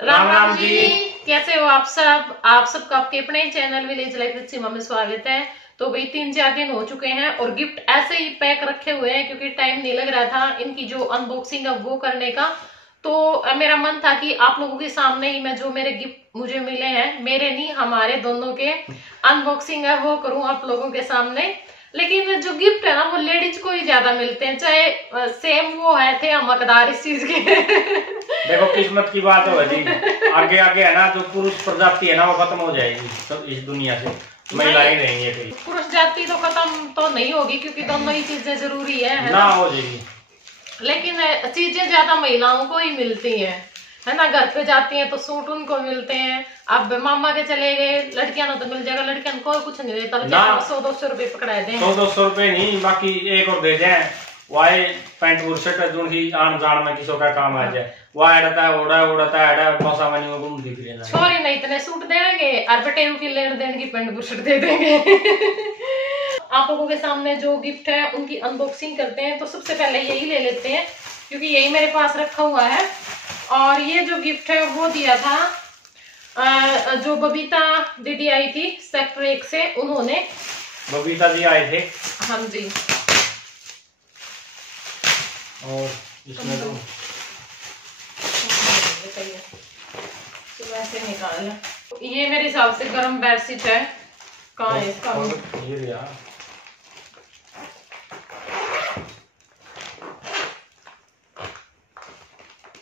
राम राम जी। कैसे हो आप सब? आप सबका आपके अपने चैनल विलेज लाइफ विद सीमा में स्वागत है। तो भाई 3-4 दिन हो चुके हैं और गिफ्ट ऐसे ही पैक रखे हुए हैं क्योंकि टाइम नहीं लग रहा था इनकी जो अनबॉक्सिंग है वो करने का। तो मेरा मन था कि आप लोगों के सामने ही मैं जो मेरे गिफ्ट मुझे मिले हैं, मेरे नहीं हमारे दोनों के अनबॉक्सिंग है वो करूं आप लोगों के सामने। लेकिन जो गिफ्ट है ना वो लेडीज को ही ज्यादा मिलते हैं, चाहे सेम वो है थे हम हकदार इस चीज के। देखो किस्मत की बात हो जी, आगे आगे है ना जो पुरुष प्रजाति है ना वो खत्म हो जाएगी तो इस दुनिया से महिलाएं रहेंगी कहीं। पुरुष जाति तो खत्म तो नहीं होगी क्योंकि दोनों ही चीजें जरूरी है ना हो जाएगी, लेकिन चीजें ज्यादा महिलाओं को ही मिलती है ना। घर पे जाती हैं तो सूट उनको मिलते हैं। अब मामा के चले गए लड़कियां तो मिल जाएगा, लड़कियां को कुछ नहीं देता, 100-200 रुपए पकड़ाए दें। 100-200 रुपए नहीं, बाकी एक और दे दें वाई पैंट बुरशट जो की आन जान में किसी का काम आ जाए वह एड़ता है उड़ता है मौसा मनी में घूम दिख रही है। छोरी नहीं इतने सूट देंगे और बेटे की लेन देन की पैंट बुरशट दे देंगे। आप लोगों के सामने जो गिफ्ट है उनकी अनबॉक्सिंग करते हैं। तो सबसे पहले यही ले लेते हैं क्योंकि यही मेरे पास रखा हुआ है। और ये जो गिफ्ट है वो दिया था जो बबीता दीदी आई थी सेक्टर 1 से, उन्होंने। बबीता जी आए थे? हाँ जी। और इसमें तो ऐसे निकाल, ये मेरे हिसाब से गरम बेडशीट है। कहाँ है इसका? ये यार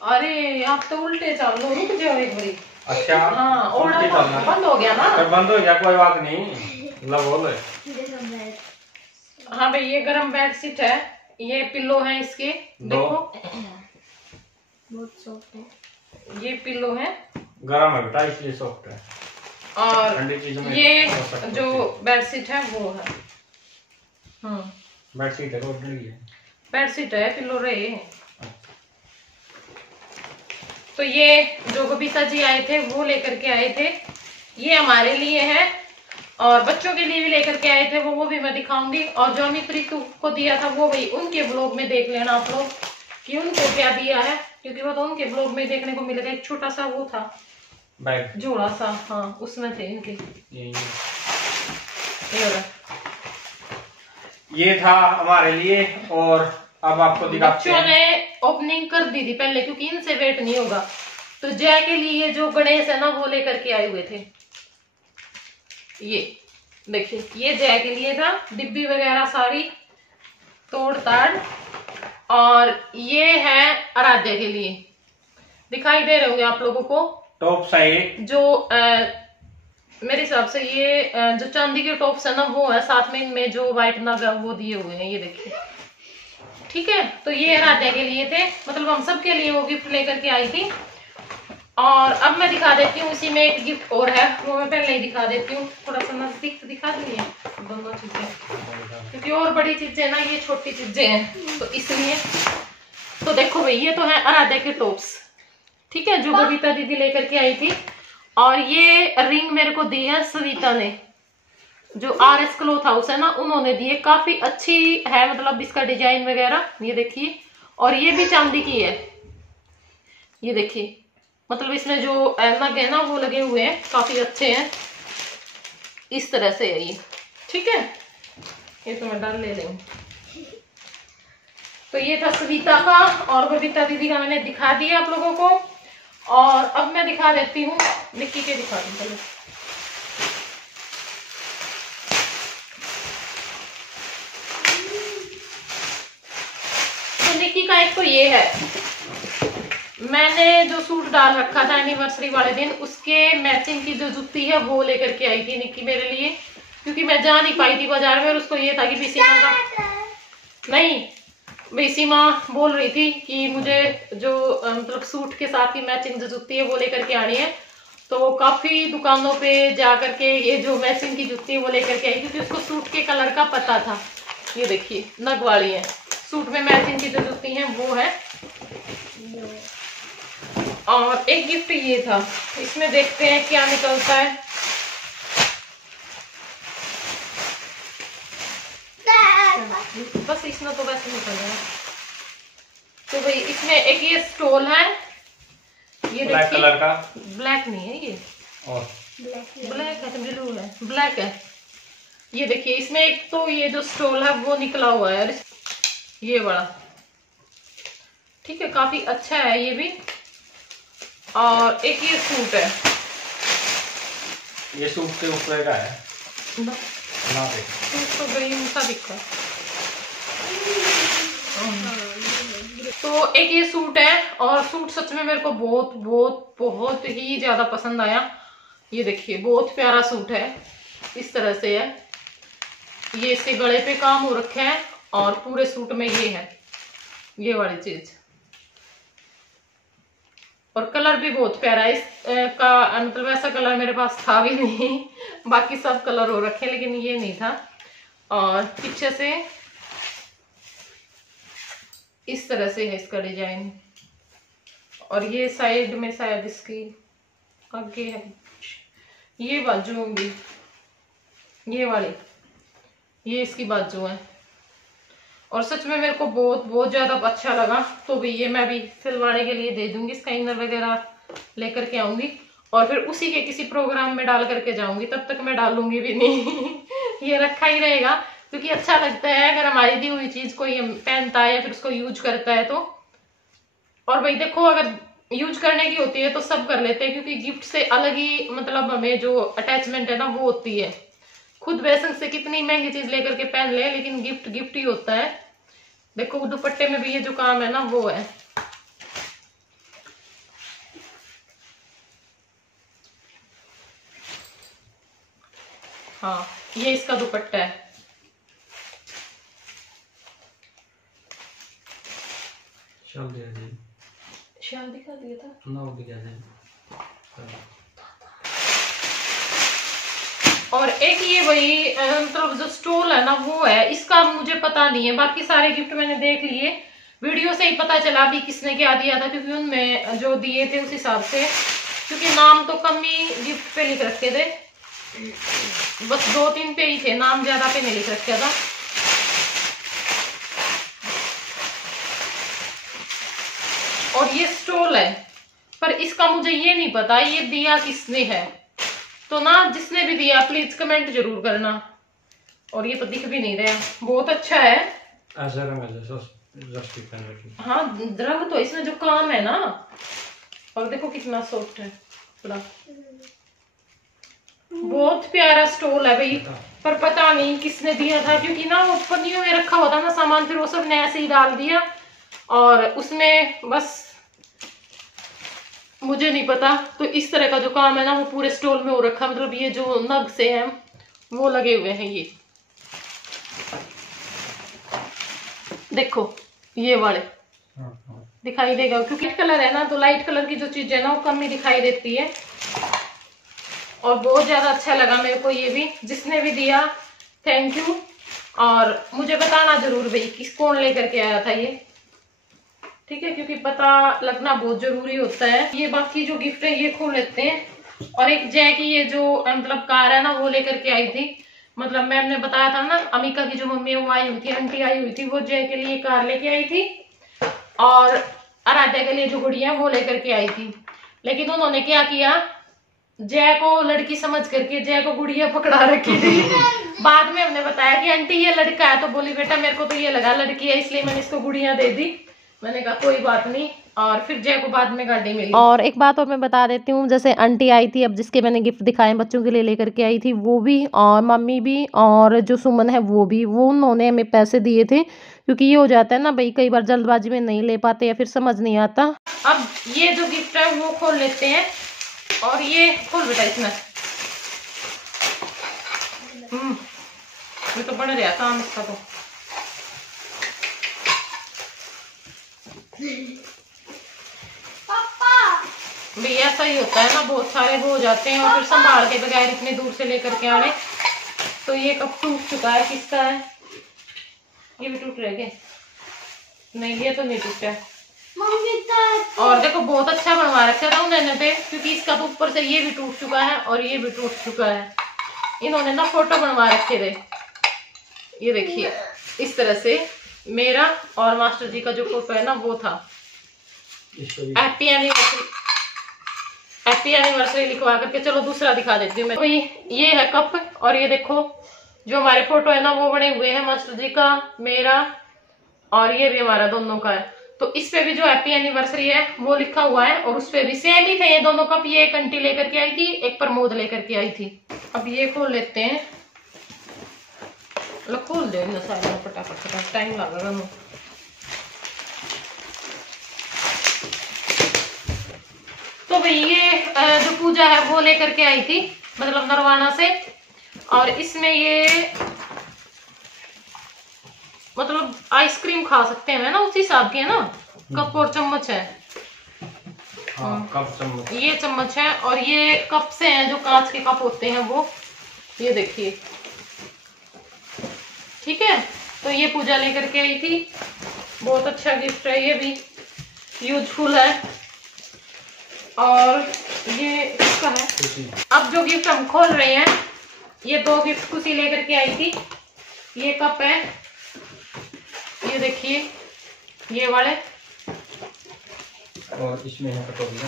अरे आप तो उल्टे चल लो, रुक जाओ एक बारी। अच्छा हाँ, और बंद हो गया ना? बंद हो गया, कोई बात नहीं, बोल। हाँ भाई ये गरम बेडशीट है, ये पिल्लो है इसके, देखो बहुत सॉफ्ट है। ये पिल्लो है, गरम है बेटा इसलिए सॉफ्ट है। और ये जो बेडशीट है वो है। बेडशीट है, बेडशीट है, पिल्लो रहे। तो ये जो बबीता जी आए थे वो लेकर के आए थे, ये हमारे लिए है और बच्चों के लिए भी लेकर के आए थे, वो भी मैं दिखाऊंगी। और जो अमित ऋतु को दिया था वो भाई उनके ब्लॉग में देख लेना आप लोग कि उनको क्या दिया है, क्योंकि वो तो उनके ब्लॉग में देखने को मिलेगा। एक छोटा सा वो था बैग जोड़ा सा, हाँ उसमें थे इनके। ये था हमारे लिए और अब आपको दिखाते हैं। बच्चों ने ओपनिंग कर दी थी पहले क्योंकि इनसे वेट नहीं होगा। तो जय के लिए जो गणेश है ना वो लेकर के आए हुए थे। ये देखिए, ये जय के लिए था, डिब्बी वगैरह सारी तोड़ ताड़। और ये है आराध्या के लिए, दिखाई दे रहे होंगे आप लोगों को टॉप्स है जो मेरे हिसाब से ये जो चांदी के टॉप्स है ना वो है, साथ में इनमें जो व्हाइट नागा वो दिए हुए हैं, ये देखिए। ठीक है, तो ये आराध्या के लिए थे, मतलब हम सब के लिए वो गिफ्ट लेकर के आई थी। और अब मैं दिखा देती हूँ, इसी में एक गिफ्ट और है, वो मैं पहले ही दिखा देती हूँ। थोड़ा सा नजदीक दिखा दीजिए दोनों चीजें, क्योंकि और बड़ी चीजें ना ये छोटी चीजें हैं तो इसलिए। तो देखो भाई ये तो है आराध्या के टॉप्स, ठीक है, जो बबीता दीदी लेकर के आई थी। और ये रिंग मेरे को दी है सविता ने, जो RS क्लॉथ हाउस है ना उन्होंने दी है, काफी अच्छी है, मतलब इसका डिजाइन वगैरह ये देखिए। और ये भी चांदी की है, ये देखिए, मतलब इसमें जो नग है ना वो लगे हुए हैं, काफी अच्छे हैं, इस तरह से है ये। ठीक है, ये तो मैं डाल ले लूंगी। तो ये था सविता का और बबीता दीदी का, मैंने दिखा दिया आप लोगों को। और अब मैं दिखा देती हूँ निक्की के, दिखा दूँ पहले। तो निक्की का एक तो ये है, मैंने जो सूट डाल रखा था एनिवर्सरी वाले दिन उसके मैचिंग की जो जूती है वो लेकर के आई थी निक्की मेरे लिए, क्योंकि मैं जा नहीं पाई थी बाजार में। और उसको ये था कि बीसीमा का नहीं, बीसीमा बोल रही थी कि मुझे जो मतलब सूट के साथ ही मैचिंग जो जूती है वो लेकर के आनी है। तो काफी दुकानों पे जा करके ये जो मैचिंग की जूती है वो लेकर के आई, क्योंकि उसको सूट के कलर का पता था। ये देखिए नग वाली है, सूट में मैचिंग की जो जूती है वो है। और एक गिफ्ट ये था, इसमें देखते हैं क्या निकलता है। बस इसमें तो वैसे निकल रहा है। तो भाई इसमें एक ये स्टोल है, ये ब्लैक कलर का, ब्लैक नहीं है ये, और ब्लैक है तो ब्लू है, ब्लैक है। ये देखिए इसमें एक तो ये जो स्टोल है वो निकला हुआ है, ये बड़ा, ठीक है, काफी अच्छा है ये भी। और एक ये सूट है, ये सूट के ऊपर का है ना पे सूट तो गई सा दिखा। तो एक ये सूट है, और सूट सच में मेरे को बहुत बहुत बहुत ही ज्यादा पसंद आया। ये देखिए बहुत प्यारा सूट है, इस तरह से है, ये इसके गले पे काम हो रखा है और पूरे सूट में ये है, ये वाली चीज। और कलर भी बहुत प्यारा है इसका, मतलब ऐसा कलर मेरे पास था भी नहीं, बाकी सब कलर हो रखे लेकिन ये नहीं था। और पीछे से इस तरह से है इसका डिजाइन, और ये साइड में शायद इसकी आगे है, ये बाजू होंगी ये वाली, ये इसकी बाजू है। और सच में मेरे को बहुत बहुत ज्यादा अच्छा लगा, तो भी ये मैं भी सिलवाने के लिए दे दूंगी, इसका इनर वगैरह लेकर के आऊंगी और फिर उसी के किसी प्रोग्राम में डाल करके जाऊंगी, तब तक मैं डालूंगी भी नहीं ये रखा ही रहेगा, क्योंकि अच्छा लगता है अगर हमारी दी हुई चीज कोई पहनता है या फिर उसको यूज करता है तो। और भाई देखो अगर यूज करने की होती है तो सब कर लेते हैं, क्योंकि गिफ्ट से अलग ही मतलब हमें जो अटैचमेंट है ना वो होती है। खुद बेशक से कितनी महंगी चीज लेकर के पहन ले, लेकिन गिफ्ट गिफ्ट ही होता है। देखो दुपट्टे में भी ये जो काम है ना वो है, हाँ ये इसका दुपट्टा है। शाल दिखा दिया था ना, वो दिखा दे। और एक ये वही मतलब जो स्टोल है ना वो है, इसका मुझे पता नहीं है, बाकी सारे गिफ्ट मैंने देख लिए, वीडियो से ही पता चला भी किसने क्या दिया था, क्योंकि उनमें जो दिए थे उस हिसाब से, क्योंकि नाम तो कम ही गिफ्ट पे लिख रखे थे, बस 2-3 पे ही थे, नाम ज्यादा पे नहीं लिख रखा था। और ये स्टोल है, पर इसका मुझे ये नहीं पता ये दिया किसने है, तो ना जिसने भी दिया प्लीज कमेंट जरूर करना। और ये तो दिख भी नहीं रहा, बहुत अच्छा है। ऐसा रंग है हाँ रंग तो इसमें जो काम है ना, और देखो कितना सॉफ्ट है पूरा, बहुत प्यारा स्टोल है भाई। पर पता नहीं किसने दिया था, क्योंकि ना वो पन्नियों में रखा हुआ था ना सामान, फिर वो सब ने ऐसे ही डाल दिया और उसमें बस मुझे नहीं पता। तो इस तरह का जो काम है ना वो पूरे स्टोल में हो रखा, मतलब ये जो नग से हैं वो लगे हुए हैं, ये देखो ये वाले दिखाई देगा, क्योंकि लाइट कलर है ना, तो लाइट कलर की जो चीज है ना वो कम ही दिखाई देती है। और बहुत ज्यादा अच्छा लगा मेरे को ये भी, जिसने भी दिया थैंक यू। और मुझे बताना जरूर भाई किस कौन लेकर के आया था ये, ठीक है, क्योंकि पता लगना बहुत जरूरी होता है। ये बाकी जो गिफ्ट है ये खोल लेते हैं। और एक जय की ये जो मतलब कार है ना वो लेकर के आई थी, मतलब मैम ने बताया था ना अमिका की जो मम्मी वो आई हुई थी, आंटी आई हुई थी, वो जय के लिए कार लेके आई थी और आराध्या के लिए जो गुड़िया वो लेकर के आई थी। लेकिन उन्होंने क्या किया, जय को लड़की समझ करके जय को गुड़िया पकड़ा रखी थी। बाद में हमने बताया कि आंटी ये लड़का है, तो बोली बेटा मेरे को तो ये लगा लड़की है इसलिए मैंने इसको गुड़िया दे दी। मैंने कहा कोई बात नहीं। और फिर जय को बाद में गाड़ी मिली। और एक बात और मैं बता देती हूँ, जैसे आंटी आई थी अब जिसके मैंने गिफ्ट दिखाए बच्चों के लिए लेकर के आई थी, वो भी और मम्मी भी और जो सुमन है वो भी, वो उन्होंने हमें पैसे दिए थे, क्योंकि ये हो जाता है ना भाई कई बार जल्दबाजी में नहीं ले पाते या फिर समझ नहीं आता। अब ये जो गिफ्ट है वो खोल लेते हैं। और ये खोल बेटा इसमें, ये तो बन रहा काम इसका तो। भाई ऐसा ही होता है ना, बहुत सारे वो हो जाते हैं और फिर संभाल के बगैर इतने दूर से लेकर के आने। तो ये कब टूट चुका है, किसका है ये भी टूट रहे गए? नहीं ये तो नहीं टूटा। और देखो बहुत अच्छा बनवा रखा था उन्होंने पे, क्योंकि इसका तो ऊपर से ये भी टूट चुका है और ये भी टूट चुका है। इन्होंने ना फोटो बनवा रखे थे, ये देखिए इस तरह से मेरा और मास्टर जी का जो फोटो है ना वो था। हैप्पी एनिवर्सरी, हैप्पी एनिवर्सरी लिखवा करके। चलो दूसरा दिखा देती हूँ मैं। भाई ये है कप, और ये देखो जो हमारे फोटो है ना वो बने हुए हैं मास्टर जी का, मेरा, और ये भी हमारा दोनों का है। तो इस पे भी जो हैप्पी एनिवर्सरी है वो लिखा हुआ है, और उस पे भी सेम ही थे ये दोनों कप। ये एक आंटी लेकर के आई थी, एक प्रमोद लेकर के आई थी। अब ये खोल लेते हैं, खोल दो इन सारे फटाफट, टाइम लगेगा ना। तो भाई ये जो पूजा है वो लेकर के आई थी, मतलब नरवाना से। और इसमें ये मतलब आइसक्रीम खा सकते हैं ना, उसी हिसाब की है ना। कप और चम्मच है। कप चम्मच, ये चम्मच है, और ये कप से हैं जो कांच के कप होते हैं वो, ये देखिए। ठीक है, तो ये पूजा लेकर के आई थी। बहुत अच्छा गिफ्ट है, ये भी यूजफुल है। और ये इसका है। अब जो गिफ्ट हम खोल रहे हैं, ये 2 गिफ्ट खुशी लेकर के आई थी। ये कप है, ये देखिए, ये वाले, और इसमें है कटोरी।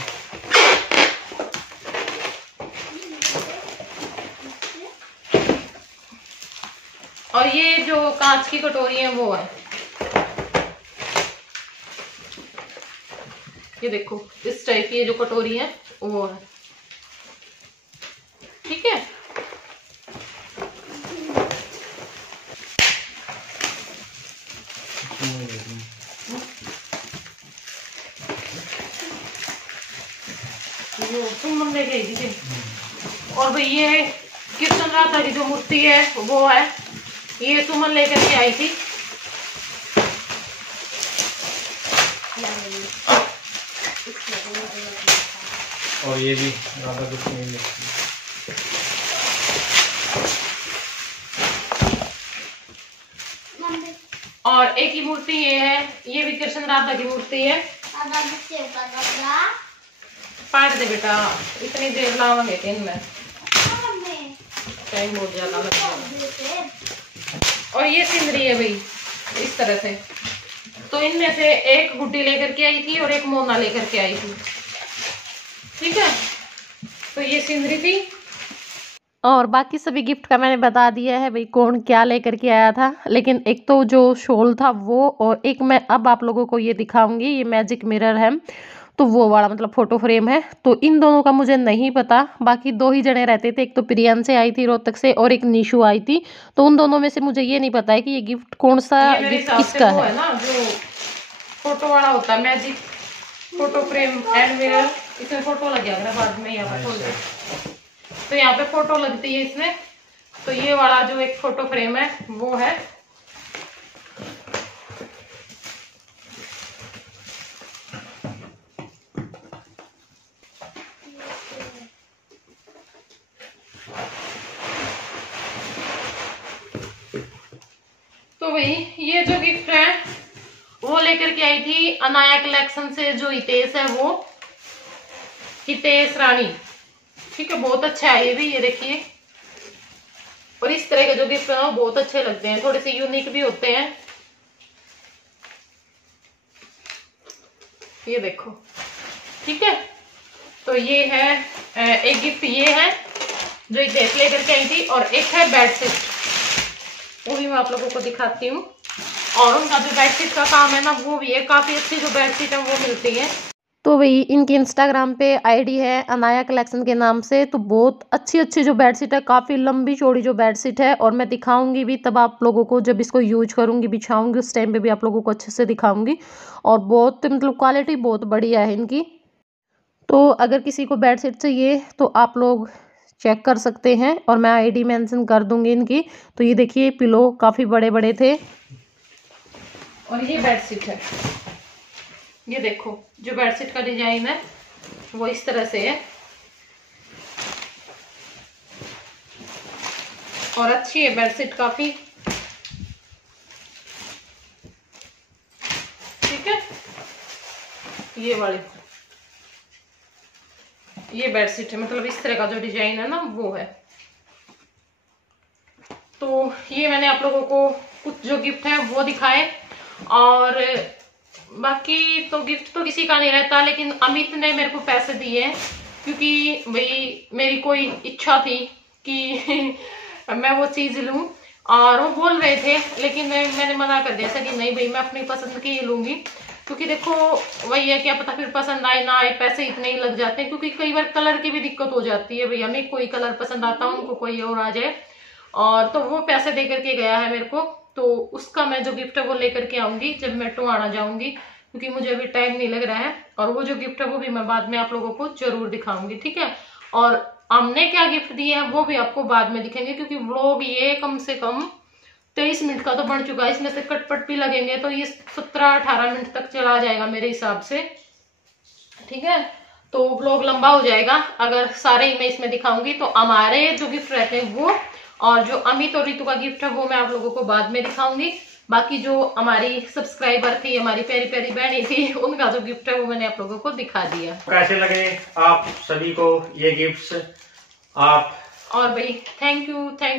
और ये जो कांच की कटोरी है वो है, ये देखो इस टाइप की ये जो कटोरी है वो है। ठीक है, सुमन लेके आई थी। और भाई ये कृष्ण राधा की जो मूर्ति है वो है, ये सुमन लेकर के आई थी। और ये भी राधा कृष्ण की मूर्ति। और एक ही मूर्ति ये है, ये भी कृष्ण राधा की मूर्ति है। पाट दे बेटा, इतनी देर लावांगे दिन में, टाइम बहुत ज्यादा लग जाएगा। और ये सिंदरी है भाई, इस तरह से। तो इनमें से एक गुड्डी लेकर के आई थी और एक मोना लेकर के आई थी। ठीक है, तो ये सिंदरी थी। और बाकी सभी गिफ्ट का मैंने बता दिया है भाई कौन क्या लेकर के आया था। लेकिन एक तो जो शॉल था वो, और एक मैं अब आप लोगों को ये दिखाऊंगी, ये मैजिक मिरर है, तो वो वाला मतलब फोटो फ्रेम है। तो इन दोनों का मुझे नहीं पता, बाकी 2 ही जने रहते थे, एक तो प्रियन से आई थी रोहतक से, और एक निशु आई थी। तो उन दोनों में से मुझे ये नहीं पता है कि ये गिफ्ट कौन सा गिफ्ट किसका है ना, जो फोटो वाला होता है, magic photo frame and mirror. इसमें फोटो लग जाएगा बाद में, यहाँ पे खोल के, तो यहाँ पे फोटो लगती है इसमें। तो ये वाला जो एक फोटो फ्रेम है वो है। तो भाई ये जो गिफ्ट है वो लेकर के आई थी अनाया कलेक्शन से, जो हितेश है वो, हितेश रानी। ठीक है, बहुत अच्छा है ये भी, ये देखिए। और इस तरह के जो गिफ्ट है वो बहुत अच्छे लगते हैं, थोड़े से यूनिक भी होते हैं। ये देखो, ठीक है। तो ये है एक गिफ्ट, ये है जो हितेश लेकर के आई थी, और एक है बेडशीट, वो भी मैं आप लोगों को दिखाती हूँ। और उनका जो बेडशीट का काम है ना वो भी है, काफी अच्छी जो बेडशीट है वो मिलती है। तो वही इनकी इंस्टाग्राम पे आईडी है अनाया कलेक्शन के नाम से। तो बहुत अच्छी अच्छी जो बेडशीट है, काफ़ी लंबी चौड़ी जो बेडशीट है, और मैं दिखाऊंगी भी तब आप लोगों को, जब इसको यूज करूंगी बिछाऊंगी उस टाइम पे भी आप लोगों को अच्छे से दिखाऊंगी। और बहुत मतलब क्वालिटी बहुत बढ़िया है इनकी। तो अगर किसी को बेडशीट चाहिए तो आप लोग चेक कर सकते हैं, और मैं आईडी मेंशन कर दूंगी इनकी। तो ये देखिए पिलो काफ़ी बड़े बड़े थे। और ये बेडशीट है, ये देखो जो बेडशीट का डिजाइन है वो इस तरह से है, और अच्छी है बेडशीट काफी। ठीक है, ये वाली ये बेडशीट है, मतलब इस तरह का जो डिजाइन है ना वो है। तो ये मैंने आप लोगों को कुछ जो गिफ्ट है वो दिखाए, और बाकी तो गिफ्ट तो किसी का नहीं रहता, लेकिन अमित ने मेरे को पैसे दिए क्योंकि भाई मेरी कोई इच्छा थी कि मैं वो चीज लूं, और वो बोल रहे थे, लेकिन मैंने मना कर दिया था कि नहीं भाई मैं अपनी पसंद की ही लूंगी। क्योंकि देखो वही है, क्या पता फिर पसंद आए ना आए, पैसे इतने ही लग जाते हैं। क्योंकि कई बार कलर की भी दिक्कत हो जाती है, भैया हमें कोई कलर पसंद आता है, उनको कोई और आ जाए, और तो वो पैसे दे करके गया है मेरे को, तो उसका मैं जो गिफ्ट है वो लेकर के आऊंगी जब मैं टोहाना जाऊंगी, क्योंकि मुझे अभी टाइम नहीं लग रहा है। और वो जो गिफ्ट है वो भी मैं बाद में आप लोगों को जरूर दिखाऊंगी, ठीक है। और हमने क्या गिफ्ट दिया है वो भी आपको बाद में दिखेंगे, क्योंकि व्लॉग ये कम से कम 23 मिनट का तो बन चुका है, इसमें से कटपट भी लगेंगे तो ये 17-18 मिनट तक चला जाएगा मेरे हिसाब से, ठीक है। तो व्लॉग लंबा हो जाएगा अगर सारे ही मैं इसमें दिखाऊंगी। तो हमारे जो गिफ्ट रहते हैं वो, और जो अमित और रितु का गिफ्ट है वो मैं आप लोगों को बाद में दिखाऊंगी। बाकी जो हमारी सब्सक्राइबर थी, हमारी प्यारी प्यारी बहनी थी, उनका जो गिफ्ट है वो मैंने आप लोगों को दिखा दिया। कैसे लगे आप सभी को ये गिफ्ट्स? आप और भाई थैंक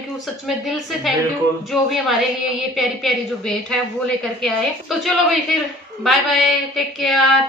यू सच में दिल से थैंक यू, जो भी हमारे लिए ये प्यारी प्यारी जो भेंट है वो लेकर के आए। तो चलो भाई फिर बाय बाय, टेक केयर।